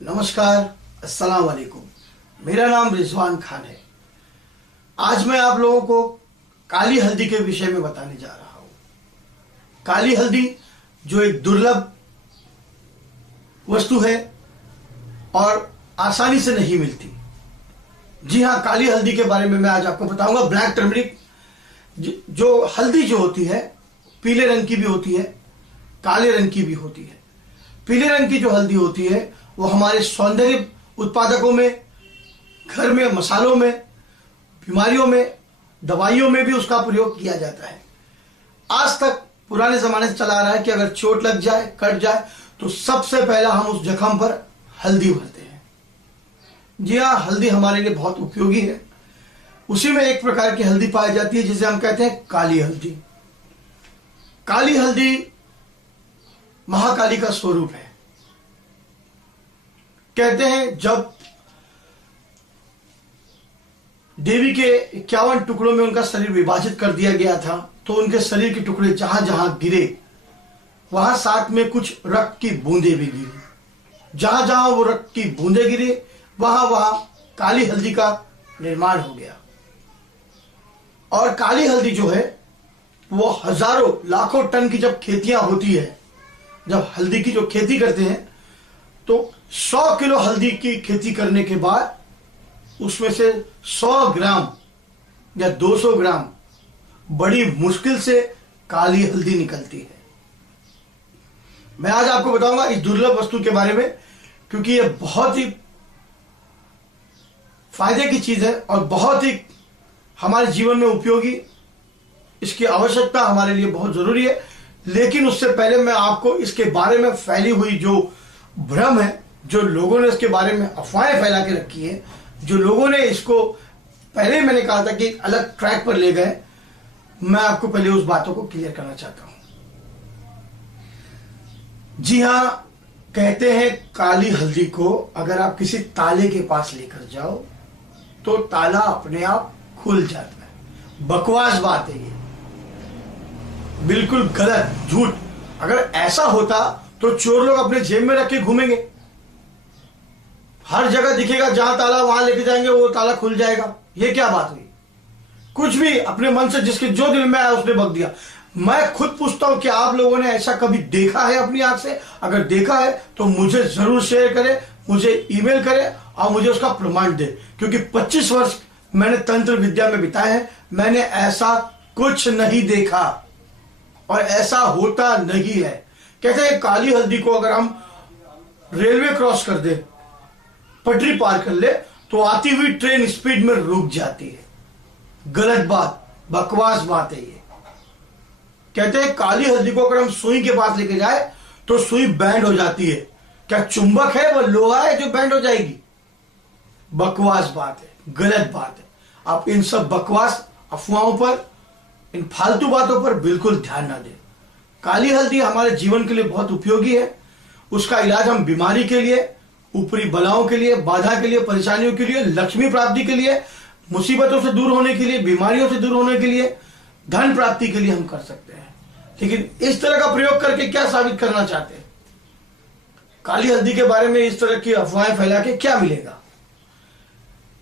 नमस्कार, अस्सलाम वालेकुम। मेरा नाम रिजवान खान है। आज मैं आप लोगों को काली हल्दी के विषय में बताने जा रहा हूँ। काली हल्दी जो एक दुर्लभ वस्तु है और आसानी से नहीं मिलती। जी हाँ, काली हल्दी के बारे में मैं आज आपको बताऊंगा। ब्लैक टर्मरिक जो हल्दी जो होती है, पीले रंग की भी होती है, काले रंग की भी होती है। पीले रंग की जो हल्दी होती है वो हमारे सौंदर्य उत्पादकों में, घर में मसालों में, बीमारियों में, दवाइयों में भी उसका प्रयोग किया जाता है। आज तक पुराने जमाने से चला आ रहा है कि अगर चोट लग जाए, कट जाए, तो सबसे पहला हम उस जख्म पर हल्दी भरते हैं। जी हाँ, हल्दी हमारे लिए बहुत उपयोगी है। उसी में एक प्रकार की हल्दी पाई जाती है जिसे हम कहते हैं काली हल्दी। काली हल्दी महाकाली का स्वरूप है। कहते हैं जब देवी के 51 टुकड़ों में उनका शरीर विभाजित कर दिया गया था, तो उनके शरीर के टुकड़े जहां जहां गिरे वहां साथ में कुछ रक्त की बूंदें भी गिरी। जहां जहां वो रक्त की बूंदें गिरी वहां वहां काली हल्दी का निर्माण हो गया। और काली हल्दी जो है वो हजारों लाखों टन की जब खेतियां होती है, जब हल्दी की जो खेती करते हैं, तो 100 किलो हल्दी की खेती करने के बाद उसमें से 100 ग्राम या 200 ग्राम बड़ी मुश्किल से काली हल्दी निकलती है। मैं आज आपको बताऊंगा इस दुर्लभ वस्तु के बारे में, क्योंकि यह बहुत ही फायदे की चीज है और बहुत ही हमारे जीवन में उपयोगी। इसकी आवश्यकता हमारे लिए बहुत जरूरी है। लेकिन उससे पहले मैं आपको इसके बारे में फैली हुई जो भ्रम है, जो लोगों ने इसके बारे में अफवाहें फैला के रखी है, जो लोगों ने इसको पहले मैंने कहा था कि एक अलग ट्रैक पर ले गए, मैं आपको पहले उस बातों को क्लियर करना चाहता हूं। जी हां, कहते हैं काली हल्दी को अगर आप किसी ताले के पास लेकर जाओ तो ताला अपने आप खुल जाता है। बकवास बात है ये, बिल्कुल गलत, झूठ। अगर ऐसा होता तो चोर लोग अपने जेब में रख के घूमेंगे, हर जगह दिखेगा जहां ताला वहां लेके जाएंगे, वो ताला खुल जाएगा। ये क्या बात हुई? कुछ भी अपने मन से जिसके जो दिल में आया उसने बक दिया। मैं खुद पूछता हूं कि आप लोगों ने ऐसा कभी देखा है अपनी आंख से? अगर देखा है तो मुझे जरूर शेयर करें, मुझे ईमेल करें और मुझे उसका प्रमाण दे, क्योंकि 25 वर्ष मैंने तंत्र विद्या में बिताए हैं। मैंने ऐसा कुछ नहीं देखा और ऐसा होता नहीं है। कहते हैं काली हल्दी को अगर हम रेलवे क्रॉस कर दे, पटरी पार कर ले, तो आती हुई ट्रेन स्पीड में रुक जाती है। गलत बात, बकवास बात है ये। कहते हैं काली हल्दी को अगर हम सुई के पास लेके जाए तो सुई बैंड हो जाती है। क्या चुंबक है? वो लोहा है जो बैंड हो जाएगी? बकवास बात है, गलत बात है। आप इन सब बकवास अफवाहों पर, इन फालतू बातों पर बिल्कुल ध्यान ना दें। काली हल्दी हमारे जीवन के लिए बहुत उपयोगी है। उसका इलाज हम बीमारी के लिए, ऊपरी बलाओं के लिए, बाधा के लिए, परेशानियों के लिए, लक्ष्मी प्राप्ति के लिए, मुसीबतों से दूर होने के लिए, बीमारियों से दूर होने के लिए, धन प्राप्ति के लिए हम कर सकते हैं। लेकिन इस तरह का प्रयोग करके क्या साबित करना चाहते हैं? काली हल्दी के बारे में इस तरह की अफवाहें फैला के क्या मिलेगा?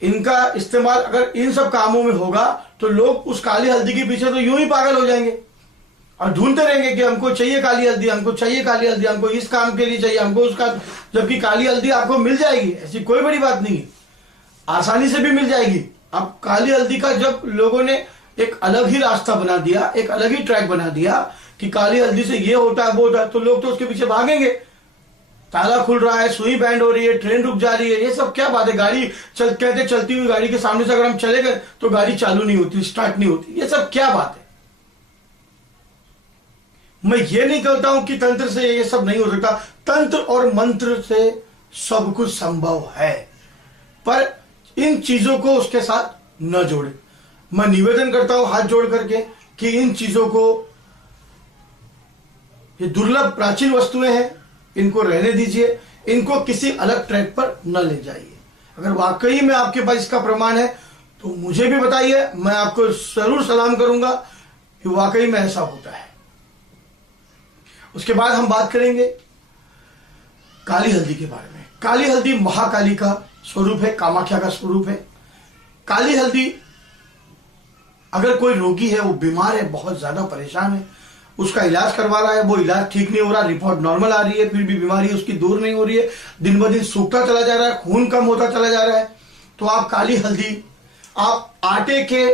इनका इस्तेमाल अगर इन सब कामों में होगा तो लोग उस काली हल्दी के पीछे तो यूं ही पागल हो जाएंगे और ढूंढते रहेंगे कि हमको चाहिए काली हल्दी, हमको चाहिए काली हल्दी, हमको इस काम के लिए चाहिए, हमको उसका। जबकि काली हल्दी आपको मिल जाएगी, ऐसी कोई बड़ी बात नहीं है, आसानी से भी मिल जाएगी। अब काली हल्दी का जब लोगों ने एक अलग ही रास्ता बना दिया, एक अलग ही ट्रैक बना दिया कि काली हल्दी से ये होता है वो होता है, तो लोग तो उसके पीछे भागेंगे। ताला खुल रहा है, सुई बैंड हो रही है, ट्रेन रुक जा रही है, ये सब क्या बात है? गाड़ी कहते चलती हुई गाड़ी के सामने से अगर हम चले गए तो गाड़ी चालू नहीं होती, स्टार्ट नहीं होती, ये सब क्या बात है? मैं ये नहीं कहता हूं कि तंत्र से ये सब नहीं हो सकता। तंत्र और मंत्र से सब कुछ संभव है, पर इन चीजों को उसके साथ न जोड़े। मैं निवेदन करता हूं हाथ जोड़ करके कि इन चीजों को, ये दुर्लभ प्राचीन वस्तुएं हैं, इनको रहने दीजिए, इनको किसी अलग ट्रैक पर न ले जाइए। अगर वाकई में आपके पास इसका प्रमाण है तो मुझे भी बताइए, मैं आपको जरूर सलाम करूंगा कि वाकई में ऐसा होता है। उसके बाद हम बात करेंगे काली हल्दी के बारे में। काली हल्दी महाकाली का स्वरूप है, कामाख्या का स्वरूप है। काली हल्दी, अगर कोई रोगी है, वो बीमार है, बहुत ज्यादा परेशान है, उसका इलाज करवा रहा है, वो इलाज ठीक नहीं हो रहा, रिपोर्ट नॉर्मल आ रही है, फिर भी बीमारी उसकी दूर नहीं हो रही है, दिन ब दिन सूखता चला जा रहा है, खून कम होता चला जा रहा है, तो आप काली हल्दी, आप आटे के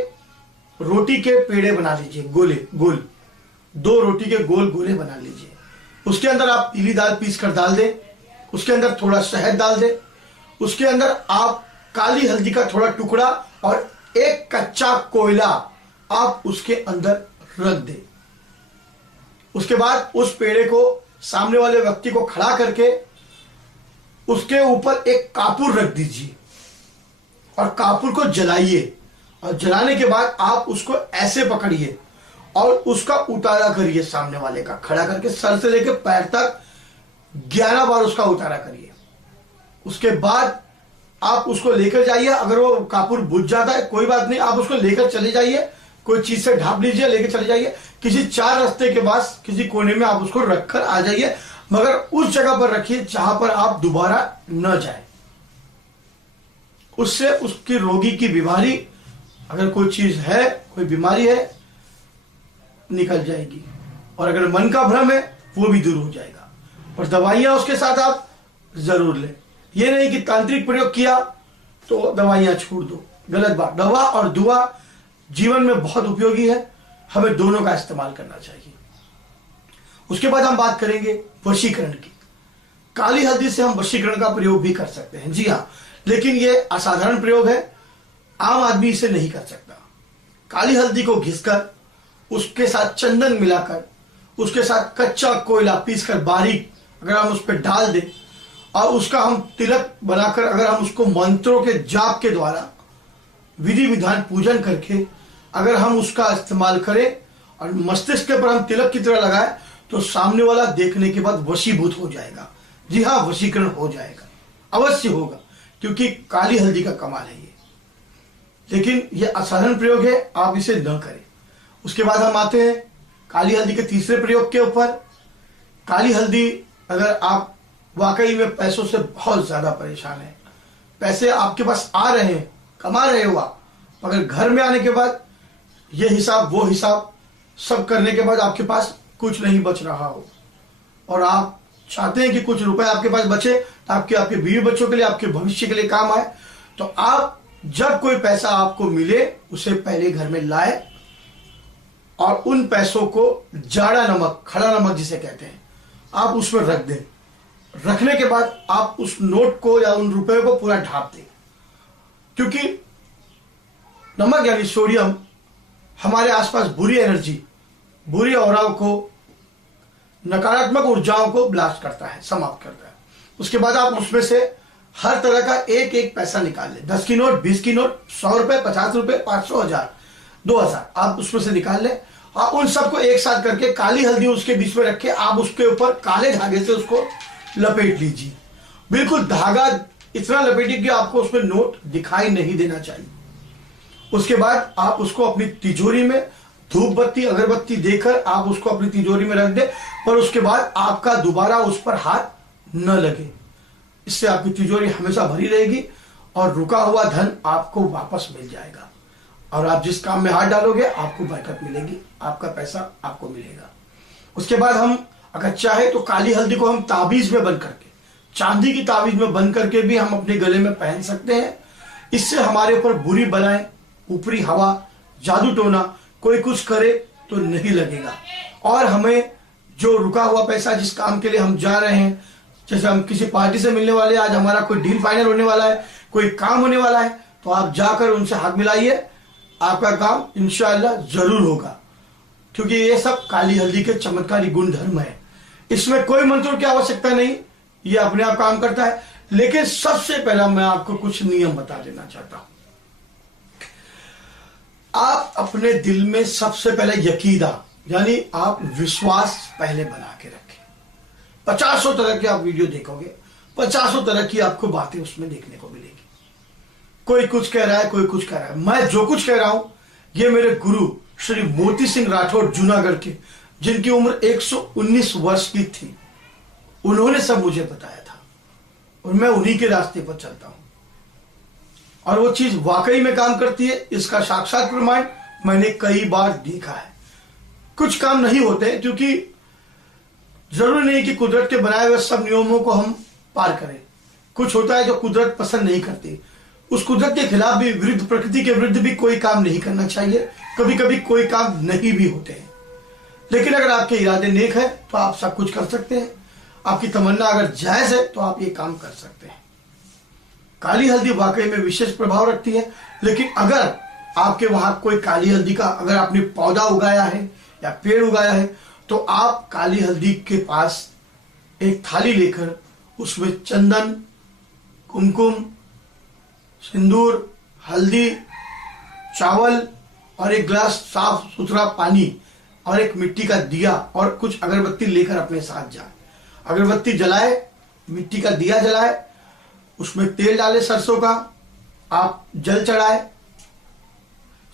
रोटी के पेड़े बना लीजिए, गोले गोल, 2 रोटी के गोल गोले बना लीजिए। उसके अंदर आप पीली दाल पीस कर डाल दें, उसके अंदर थोड़ा शहद डाल दें, उसके अंदर आप काली हल्दी का थोड़ा टुकड़ा और एक कच्चा कोयला आप उसके अंदर रख दें। उसके बाद उस पेड़े को सामने वाले व्यक्ति को खड़ा करके उसके ऊपर एक कापूर रख दीजिए और कापूर को जलाइए, और जलाने के बाद आप उसको ऐसे पकड़िए और उसका उतारा करिए, सामने वाले का खड़ा करके सर से लेकर पैर तक 11 बार उसका उतारा करिए। उसके बाद आप उसको लेकर जाइए, अगर वो कापूर बुझ जाता है कोई बात नहीं, आप उसको लेकर चले जाइए, कोई चीज से ढांप लीजिए, लेकर चले जाइए, किसी 4 रास्ते के पास किसी कोने में आप उसको रखकर आ जाइए, मगर उस जगह पर रखिए जहां पर आप दोबारा न जाए। उससे उसकी रोगी की बीमारी, अगर कोई चीज है, कोई बीमारी है, निकल जाएगी, और अगर मन का भ्रम है वो भी दूर हो जाएगा। और दवाइयां उसके साथ आप जरूर लें। ये नहीं कि तांत्रिक प्रयोग किया तो दवाइयां छोड़ दो, गलत बात। दवा और दुआ जीवन में बहुत उपयोगी है, हमें दोनों का इस्तेमाल करना चाहिए। उसके बाद हम बात करेंगे वशीकरण की। काली हल्दी से हम वशीकरण का प्रयोग भी कर सकते हैं, जी हाँ, लेकिन ये असाधारण प्रयोग है, आम आदमी इसे नहीं कर सकता। काली हल्दी को घिसकर उसके साथ चंदन मिलाकर उसके साथ कच्चा कोयला पीसकर बारीक अगर हम उस पर डाल दें और उसका हम तिलक बनाकर अगर हम उसको मंत्रों के जाप के द्वारा विधि विधान पूजन करके अगर हम उसका इस्तेमाल करें और मस्तिष्क के पर हम तिलक की तरह लगाए, तो सामने वाला देखने के बाद वशीभूत हो जाएगा। जी हाँ, वशीकरण हो जाएगा, अवश्य होगा, क्योंकि काली हल्दी का कमाल है ये। लेकिन ये असाधारण प्रयोग है, आप इसे न करें। उसके बाद हम आते हैं काली हल्दी के तीसरे प्रयोग के ऊपर। काली हल्दी, अगर आप वाकई में पैसों से बहुत ज्यादा परेशान है, पैसे आपके पास आ रहे हैं, कमा रहे हो आप, मगर घर में आने के बाद ये हिसाब वो हिसाब सब करने के बाद आपके पास कुछ नहीं बच रहा हो, और आप चाहते हैं कि कुछ रुपए आपके पास बचे ताकि आपके बीवी बच्चों के लिए, आपके भविष्य के लिए काम आए, तो आप जब कोई पैसा आपको मिले उसे पहले घर में लाए और उन पैसों को जाड़ा नमक, खड़ा नमक जिसे कहते हैं, आप उसमें रख दें। रखने के बाद आप उस नोट को या उन रुपए को पूरा ढांप दें, क्योंकि नमक यानी सोडियम हमारे आसपास बुरी एनर्जी, बुरी औराओं को, नकारात्मक ऊर्जाओं को ब्लास्ट करता है, समाप्त करता है। उसके बाद आप उसमें से हर तरह का एक एक पैसा निकाल लें, 10 की नोट, 20 की नोट, 100 रुपए, 50 रुपए, 500, 1000, 2000, आप उसमें से निकाल लें और उन सबको एक साथ करके काली हल्दी उसके बीच में रखे, आप उसके ऊपर काले धागे से उसको लपेट लीजिए। बिल्कुल धागा इतना लपेटिए कि आपको उसमें नोट दिखाई नहीं देना चाहिए। उसके बाद आप उसको अपनी तिजोरी में धूप बत्ती अगरबत्ती देकर आप उसको अपनी तिजोरी में रख दें, पर उसके बाद आपका दोबारा उस पर हाथ न लगे। इससे आपकी तिजोरी हमेशा भरी रहेगी और रुका हुआ धन आपको वापस मिल जाएगा, और आप जिस काम में हाथ डालोगे आपको बरकत मिलेगी, आपका पैसा आपको मिलेगा। उसके बाद हम अगर चाहे तो काली हल्दी को हम ताबीज में बंद करके, चांदी की ताबीज में बंद करके भी हम अपने गले में पहन सकते हैं। इससे हमारे ऊपर बुरी बलाएं, ऊपरी हवा, जादू टोना कोई कुछ करे तो नहीं लगेगा, और हमें जो रुका हुआ पैसा, जिस काम के लिए हम जा रहे हैं, जैसे हम किसी पार्टी से मिलने वाले, आज हमारा कोई डील फाइनल होने वाला है, कोई काम होने वाला है, तो आप जाकर उनसे हाथ मिलाइए, आपका काम इंशाअल्लाह जरूर होगा, क्योंकि ये सब काली हल्दी के चमत्कारी गुण धर्म है। इसमें कोई मंत्रों की आवश्यकता नहीं, ये अपने आप काम करता है। लेकिन सबसे पहला मैं आपको कुछ नियम बता देना चाहता हूं। आप अपने दिल में सबसे पहले यकीदा यानी आप विश्वास पहले बना के रखें। 50 तरह के आप वीडियो देखोगे, 50 तरह की आपको बातें उसमें देखने को मिलेगी। कोई कुछ कह रहा है, कोई कुछ कह रहा है। मैं जो कुछ कह रहा हूं ये मेरे गुरु श्री मोती सिंह राठौर जूनागढ़ के, जिनकी उम्र 119 वर्ष की थी, उन्होंने सब मुझे बताया था। और मैं उन्हीं के रास्ते पर चलता हूं और वो चीज वाकई में काम करती है। इसका साक्षात प्रमाण मैंने कई बार देखा है। कुछ काम नहीं होते क्योंकि जरूरी नहीं कि कुदरत के बनाए हुए सब नियमों को हम पार करें। कुछ होता है जो कुदरत पसंद नहीं करती, उस कुदरत के खिलाफ भी, विरुद्ध, प्रकृति के विरुद्ध भी कोई काम नहीं करना चाहिए। कभी कभी कोई काम नहीं भी होते हैं, लेकिन अगर आपके इरादे नेक है तो आप सब कुछ कर सकते हैं। आपकी तमन्ना अगर जायज है तो आप ये काम कर सकते हैं। काली हल्दी वाकई में विशेष प्रभाव रखती है, लेकिन अगर आपके वहां कोई काली हल्दी का अगर आपने पौधा उगाया है या पेड़ उगाया है तो आप काली हल्दी के पास एक थाली लेकर उसमें चंदन, कुमकुम, सिंदूर, हल्दी, चावल और एक गिलास साफ सुथरा पानी और एक मिट्टी का दिया और कुछ अगरबत्ती लेकर अपने साथ जाए। अगरबत्ती जलाए, मिट्टी का दिया जलाए, उसमें तेल डाले सरसों का, आप जल चढ़ाए,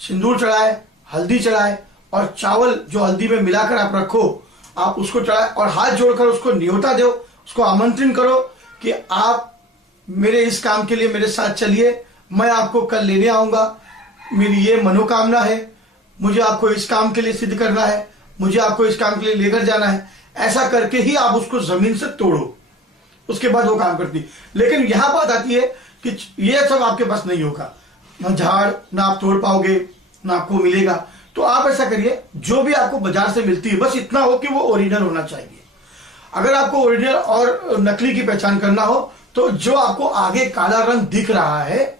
सिंदूर चढ़ाए, हल्दी चढ़ाए और चावल जो हल्दी में मिलाकर आप रखो, आप उसको चढ़ाए और हाथ जोड़कर उसको न्योता दो, उसको आमंत्रण करो कि आप मेरे इस काम के लिए मेरे साथ चलिए, मैं आपको कल लेने आऊंगा, मेरी ये मनोकामना है, मुझे आपको इस काम के लिए सिद्ध करना है, मुझे आपको इस काम के लिए लेकर जाना है। ऐसा करके ही आप उसको जमीन से तोड़ो, उसके बाद वो काम करती। लेकिन यहां बात आती है कि ये सब आपके पास नहीं होगा, ना झाड़ ना आप तोड़ पाओगे ना आपको मिलेगा। तो आप ऐसा करिए, जो भी आपको बाजार से मिलती है बस इतना हो कि वो ओरिजिनल होना चाहिए। अगर आपको ओरिजिनल और नकली की पहचान करना हो तो जो आपको आगे काला रंग दिख रहा है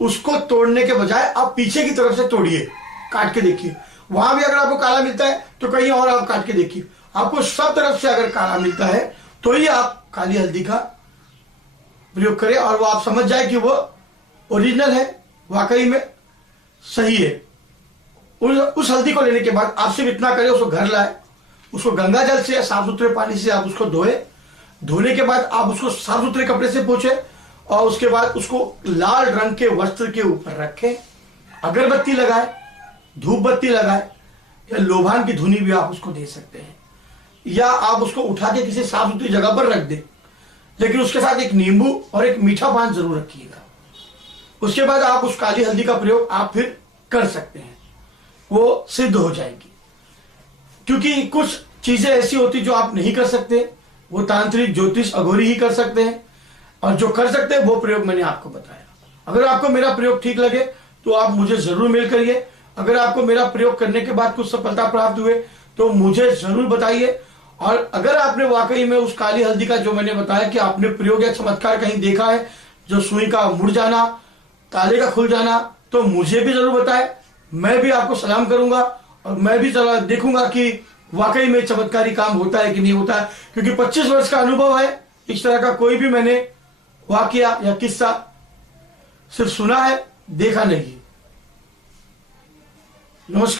उसको तोड़ने के बजाय आप पीछे की तरफ से तोड़िए, काट के देखिए। वहां भी अगर आपको काला मिलता है तो कहीं और आप काट के देखिए। आपको सब तरफ से अगर काला मिलता है तो ही आप काली हल्दी का प्रयोग करें और वो आप समझ जाए कि वो ओरिजिनल है, वाकई में सही है। उस हल्दी को लेने के बाद आप सिर्फ इतना करें, उसको घर लाए, उसको गंगा जल से या साफ सुथरे पानी से आप उसको धोए। धोने के बाद आप उसको साफ सुथरे कपड़े से पोंछे और उसके बाद उसको लाल रंग के वस्त्र के ऊपर रखें, अगरबत्ती लगाए, धूप बत्ती लगाए या लोभान की धुनी भी आप उसको दे सकते हैं, या आप उसको उठा के किसी साफ सुथरी जगह पर रख दें, लेकिन उसके साथ एक नींबू और एक मीठा पान जरूर रखिएगा। उसके बाद आप उस काली हल्दी का प्रयोग आप फिर कर सकते हैं, वो सिद्ध हो जाएगी। क्योंकि कुछ चीजें ऐसी होती जो आप नहीं कर सकते, वो तांत्रिक, ज्योतिष, अघोरी ही कर सकते हैं, और जो कर सकते हैं वो प्रयोग मैंने आपको बताया। अगर आपको मेरा प्रयोग ठीक लगे तो आप मुझे जरूर मेल करिए। अगर आपको मेरा प्रयोग करने के बाद कुछ सफलता प्राप्त हुए तो मुझे जरूर बताइए। और अगर आपने वाकई में उस काली हल्दी का जो मैंने बताया कि आपने प्रयोग या चमत्कार कहीं देखा है, जो सुई का मुड़ जाना, ताले का खुल जाना, तो मुझे भी जरूर बताएं। मैं भी आपको सलाम करूंगा और मैं भी देखूंगा कि वाकई में चमत्कारी काम होता है कि नहीं होता है। क्योंकि 25 वर्ष का अनुभव है, इस तरह का कोई भी मैंने वाकया या किस्सा सिर्फ सुना है, देखा नहीं। नमस्कार।